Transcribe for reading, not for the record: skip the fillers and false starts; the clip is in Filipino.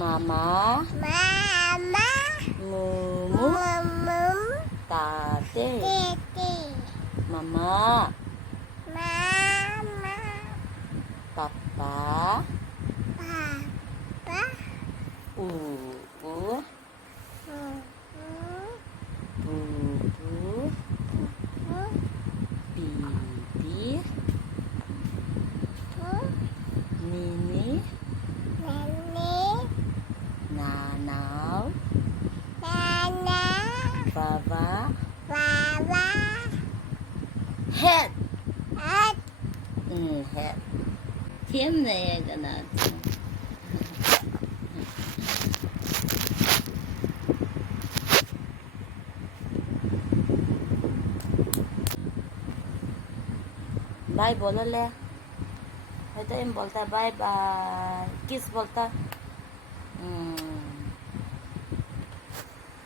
মামা, Mama, মুমু, Mum, তাতে, Titi, মামা, Mama, পাপ্পা, Papa, উবু, Mum, বুবু, বিবি, মিনি, Nani, নানাও, Nana, বাবা, Baba, head. At, Head. Темная наша. बाय बोलो ले है तो इन बोलता है बाय बाय किस बोलता